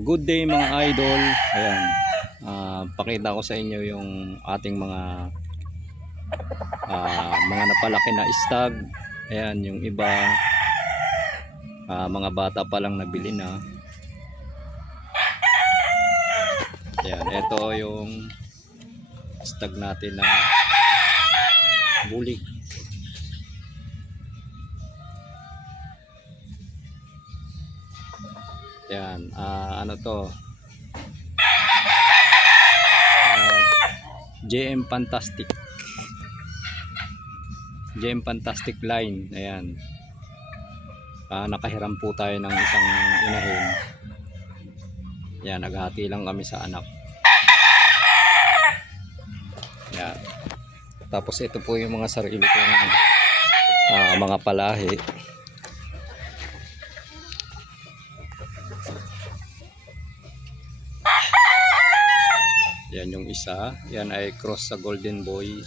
Good day mga idol. Ayan. Pakita ko sa inyo yung ating mga napalaki na stag. Ayan, yung iba mga bata pa lang nabili na. Ayan, ito yung stag natin na bulig. Ayan, ano to? JM Fantastic. JM Fantastic line. Ayan. Nakahiram po tayo ng isang inahin. Ayan, naghati lang kami sa anak. Ayan. Tapos ito po yung mga sarili kong mga palahi. Yan yung isa. Yan ay cross sa Golden Boy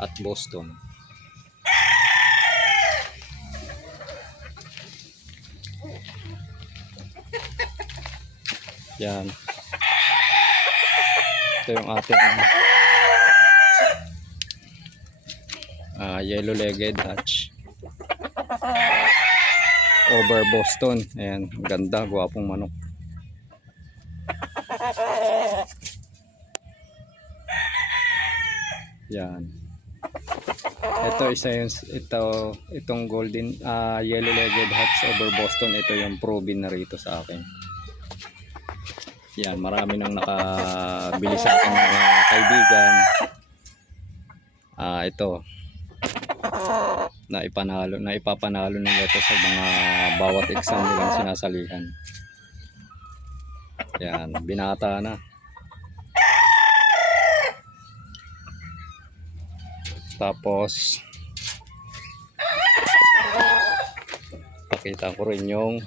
at Boston. Yan. Ito yung ating yellow-legged Dutch over Boston. Ayan, ganda, gwapong manok. Yan. Ito itong golden yellow-legged Dutch over Boston. Ito yung proven na rito sa akin. Yan, marami nang nakabili sa akin mga kaibigan. Ito na ipapanalo nila ito sa mga bawat exam nilang sinasalihan. Yan, binata na. Tapos pakita ko rin yung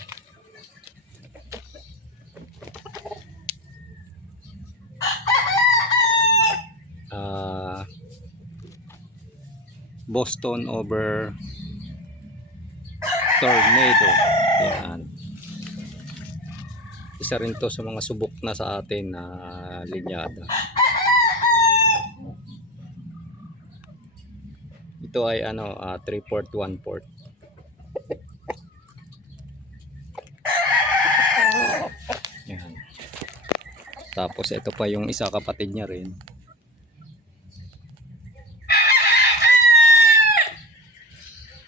Boston over Tornado. Yan. Isa rin to sa mga subok na sa atin na linyada. Ito ay 3/4 1/4. Yan. Tapos ito pa yung isa kapatid niya rin.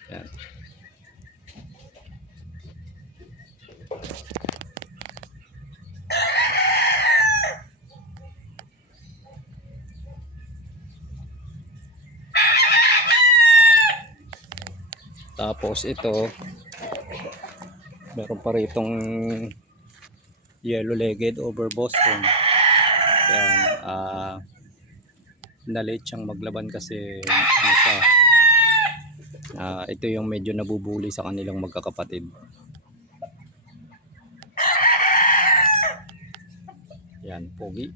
Yan. Tapos ito, meron pa ritong yellow-legged over Boston. Yan, na-late siyang maglaban kasi ito yung medyo nabubuli sa kanilang magkakapatid. Yan, pogi.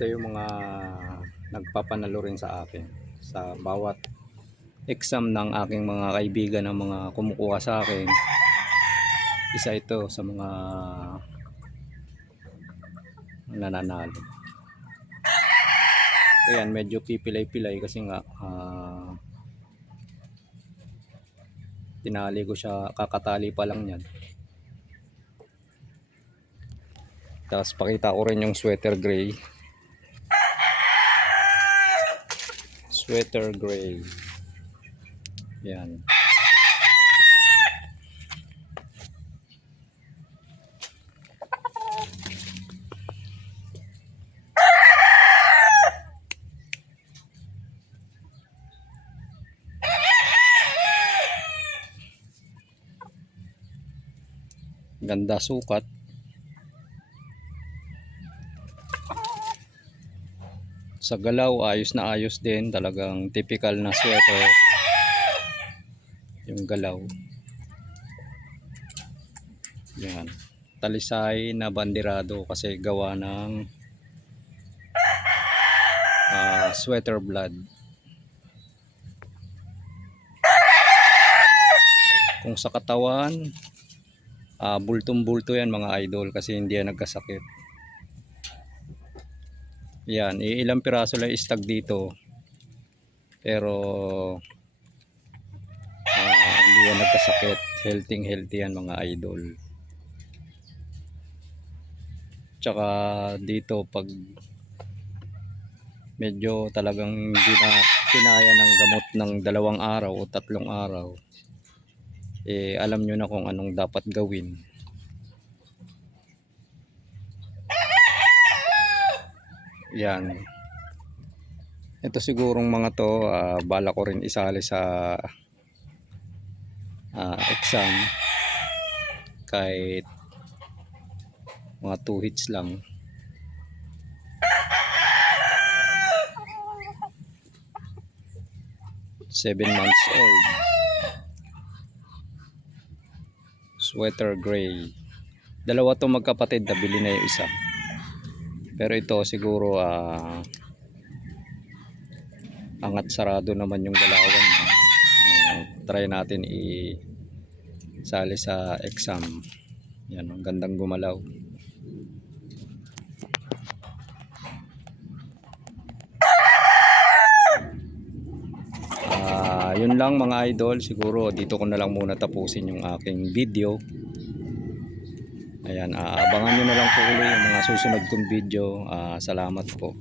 Ito yung mga nagpapanalo rin sa akin sa bawat exam ng aking mga kaibigan, ng mga kumukuha sa akin. Isa ito sa mga nananalo. Ayan, medyo pipilay-pilay kasi nga tinali ko siya, kakatali pa lang yan. Tapos pakita ko rin yung sweater gray. Sweater gray. Yan. Ganda sukat. Sa galaw ayos na ayos din, talagang typical na sweater yung galaw. Yan, talisay na bandirado kasi gawa ng sweater blood. Kung sa katawan, bultong-bulto yan mga idol kasi hindi yan nagkasakit. Yan, ilang piraso lang istag dito. Pero hindi yan nagkasakit. Healthy yan mga idol. Tsaka dito pag medyo talagang hindi na kinaya ng gamot ng 2 araw o 3 araw, alam nyo na kung anong dapat gawin. Yan. Ito sigurong mga to, bala ko rin isali sa exam kahit mga 2 hits lang. Seven months old, sweater gray. Dalawa to magkapatid, nabili na yung isa. Pero ito siguro angat sarado naman yung galawan. Try natin isali sa exam. Yan, ang gandang gumalaw. Yun lang mga idol, siguro dito ko na lang muna tapusin yung aking video. Ayan, abangan nyo na lang po ulit yung mga susunod kong video. Salamat po.